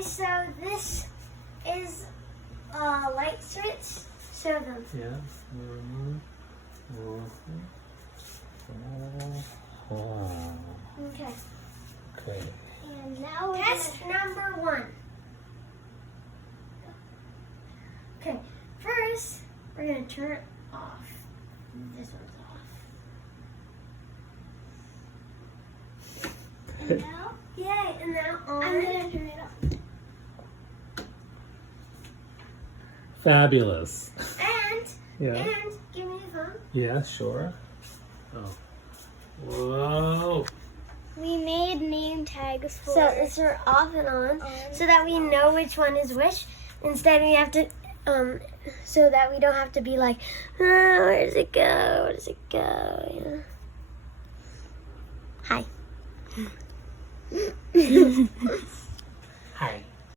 Okay, so this is a light switch. Show them. Yeah. Oh. Okay. Okay. And now test number 1. Okay, first we're gonna turn it off. This one's off. And now, yay! And now on. I'm gonna turn it off. Fabulous. And Yeah. and give me the phone. Yeah, sure. Oh. Whoa. We made name tags for. So it's off and on, so that we know which one is which. Instead, we have to, so that we don't have to be like, oh, where does it go? Where does it go? Yeah. Hi. Hi.